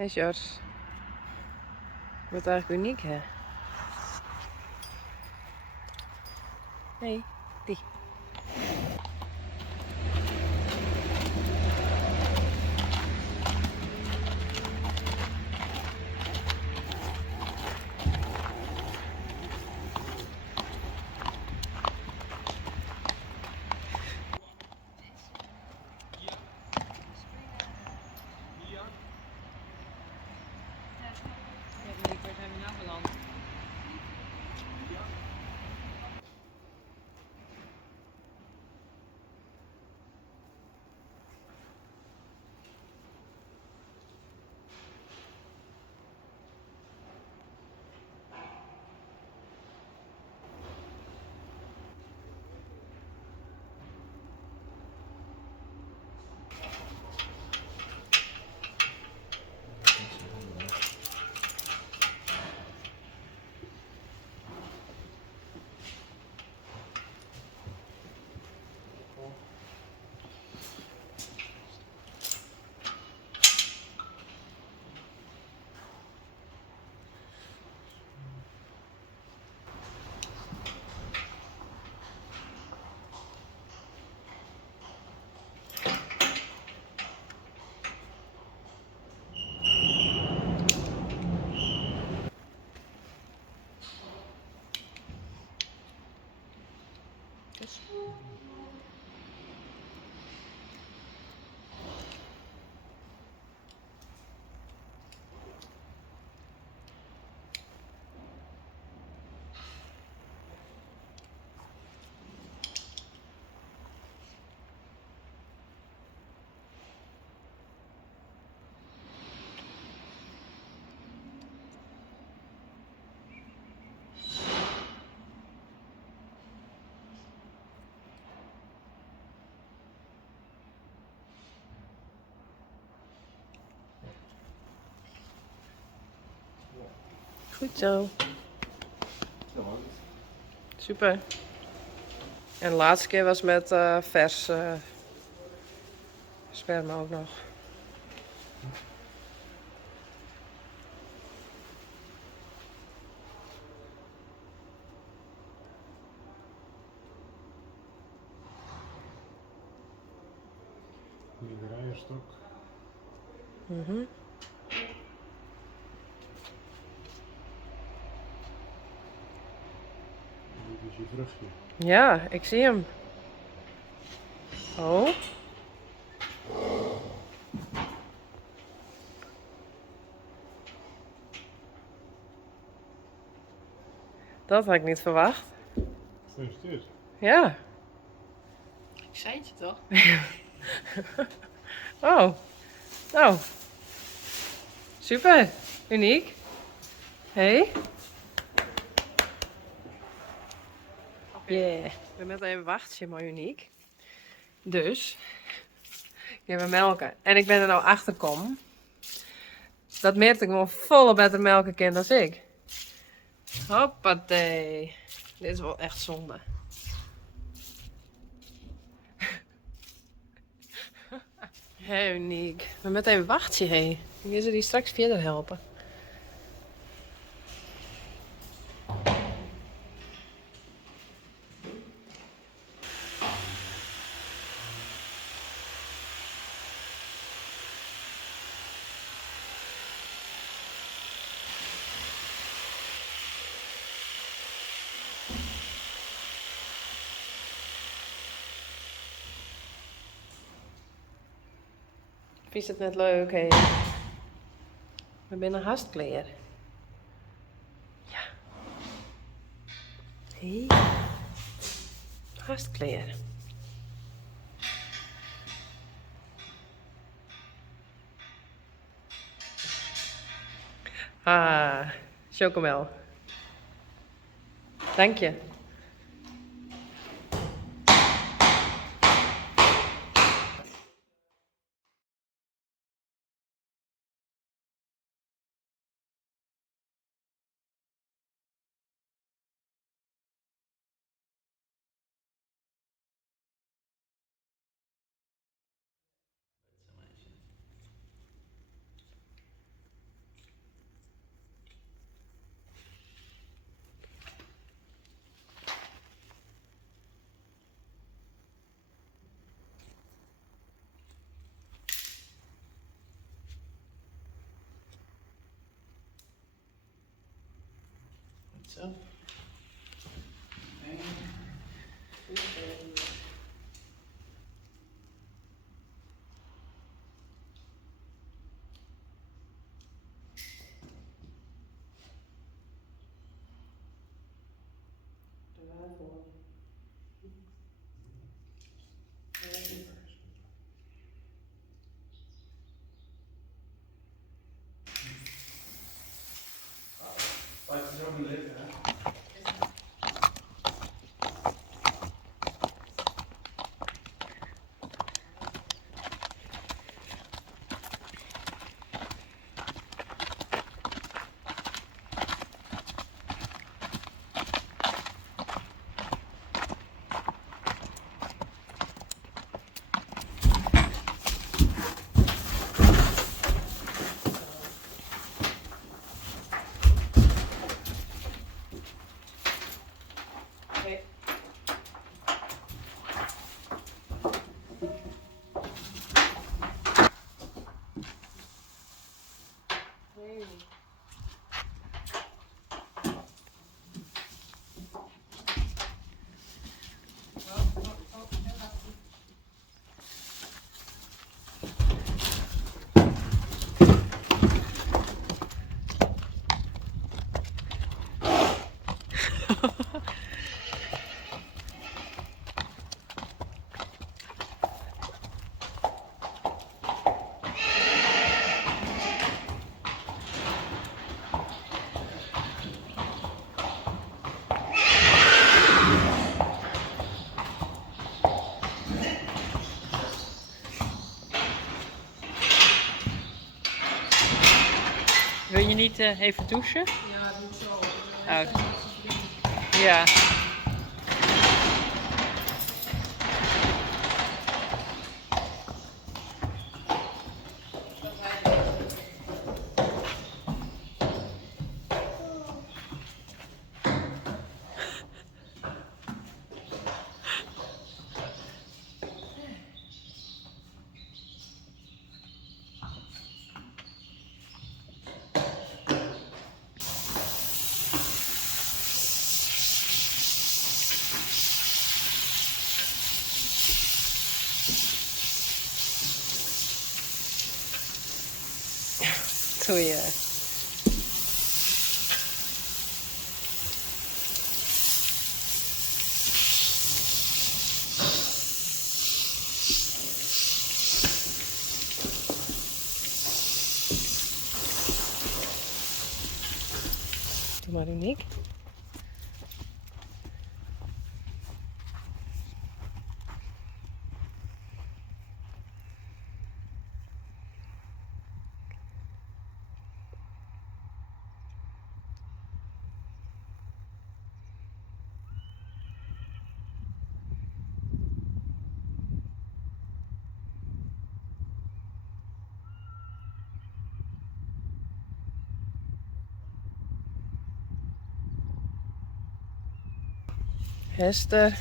Hey George. Wat eigenlijk uniek, hè? Nee, die. Ja, waar zijn we nou beland? Dus. Goed zo. Super. En de laatste keer was met vers sperma ook nog. Die rijerstok. Mhm. Dit is je vruchtje. Ja, ik zie hem. Oh. Dat had ik niet verwacht. Gefeliciteerd. Ja. Ik zei het je toch? Oh. Nou. Super. Uniek. Hey. Yeah. Ik ben net even wachtje, maar uniek. Dus. Ik heb melken. En ik ben er nou achter gekomen. Dat Meert ik gewoon volle beter melken kent dan ik. Hoppatee. Dit is wel echt zonde. Hé, uniek. Ik ben met even wachtje, hé. Ik wil ze die straks verder helpen. Vind je het net leuk, hé? We zijn haast-klaar. Ja. Hé. Haast-klaar. Ah, chocomel. Dank je. Zo. Nee. Laat het zo niet liggen, hè? Oké. Hey. Wil je niet even douchen? Ja, doe zo. Oh. Ja. Doe je. Doe maar, Uniek. Hester.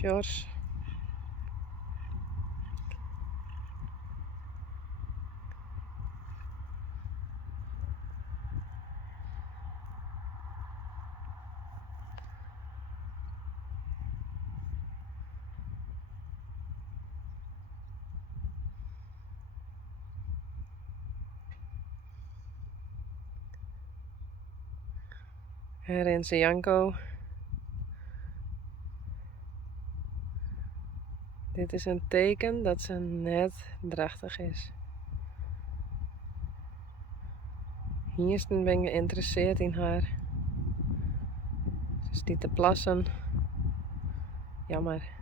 George. Renze Janko. Dit is een teken dat ze net drachtig is. Hiersten ben je geïnteresseerd in haar. Ze stiet te plassen. Jammer.